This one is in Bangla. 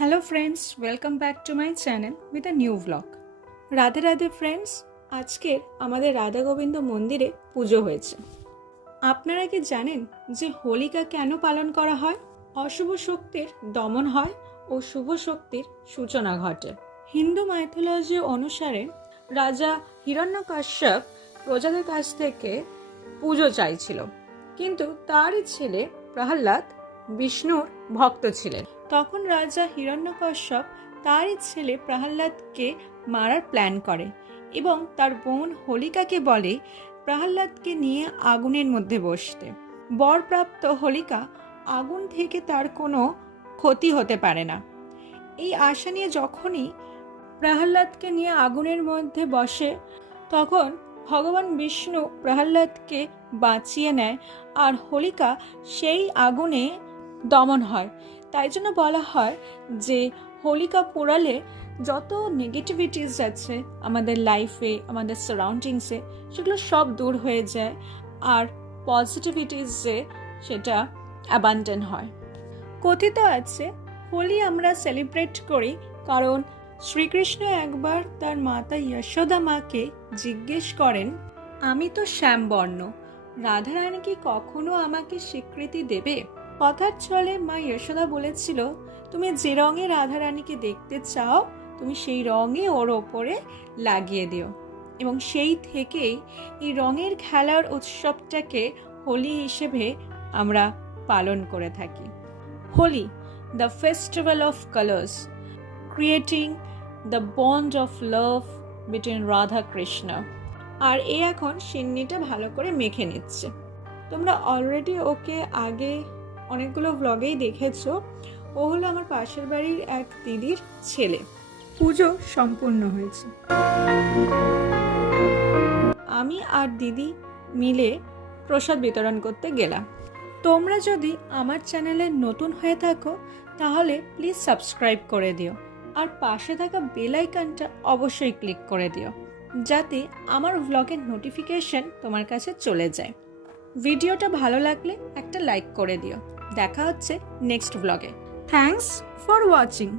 Hello friends, welcome back to my channel with a new blog. Radhe Radhe friends, আজকের আমাদের রাধা গোবিন্দ মন্দিরে পুজো হয়েছে। আপনারা কি জানেন যে হোলিকা কেন পালন করা হয়? অশুভ শক্তির দমন হয় ও শুভ শক্তির সূচনা ঘটে। হিন্দু মাইথোলজি অনুসারে রাজা হিরণ্যকশ্যপ প্রজাদের কাছ থেকে পুজো চাইছিল, কিন্তু তারই ছেলে প্রহ্লাদ বিষ্ণুর ভক্ত ছিলেন। তখন রাজা হিরণ্যকশ্যপ তারই ছেলে প্রহ্লাদকে মারার প্ল্যান করে এবং তার বোন হোলিকাকে বলে প্রহ্লাদকে নিয়ে আগুনের মধ্যে বসতে। বরপ্রাপ্ত হোলিকা আগুন থেকে তার কোনো ক্ষতি হতে পারে না, এই আশা নিয়ে যখনই প্রহ্লাদকে নিয়ে আগুনের মধ্যে বসে, তখন ভগবান বিষ্ণু প্রহ্লাদকে বাঁচিয়ে নেয় আর হোলিকা সেই আগুনে দমন হয়। তাই জন্য বলা হয় যে হোলিকা পোড়ালে যত নেগেটিভিটিস আছে আমাদের লাইফে, আমাদের সারাউন্ডিংসে, সেগুলো সব দূর হয়ে যায় আর পজিটিভিটিসে সেটা অ্যাবান্ডন হয়। কথিত আছে হোলি আমরা সেলিব্রেট করি কারণ শ্রীকৃষ্ণ একবার তার মাতা যশোদা মাকে জিজ্ঞেস করেন, আমি তো শ্যামবর্ণ, রাধারানী কি কখনো আমাকে স্বীকৃতি দেবে? কথার ছলে মা যশোদা বলেছিল, তুমি যে রঙে রাধারানীকে দেখতে চাও তুমি সেই রঙে ওর ওপরে লাগিয়ে দিও। এবং সেই থেকেই এই রঙের খেলার উৎসবটাকে হোলি হিসেবে আমরা পালন করে থাকি। Holi, the festival of colours, creating the bond of love between Radha Krishna. আর এ এখন সিন্নিটা ভালো করে মেখে নিচ্ছে। তোমরা অলরেডি ওকে আগে অনেকগুলো ব্লগেই দেখেছো। ও হলো আমার পাশের বাড়ির এক দিদির ছেলে। পুজো সম্পূর্ণ হয়েছে, আমি আর দিদি মিলে প্রসাদ বিতরণ করতে গেলাম। তোমরা যদি আমার চ্যানেলে নতুন হয়ে থাকো তাহলে প্লিজ সাবস্ক্রাইব করে দিও আর পাশে থাকা বেল আইকনটা অবশ্যই ক্লিক করে দিও, যাতে আমার ব্লগের নোটিফিকেশন তোমার কাছে চলে যায়। ভিডিওটা ভালো লাগলে একটা লাইক করে দিও। দেখা হচ্ছে নেক্সট ব্লগে। Thanks for watching.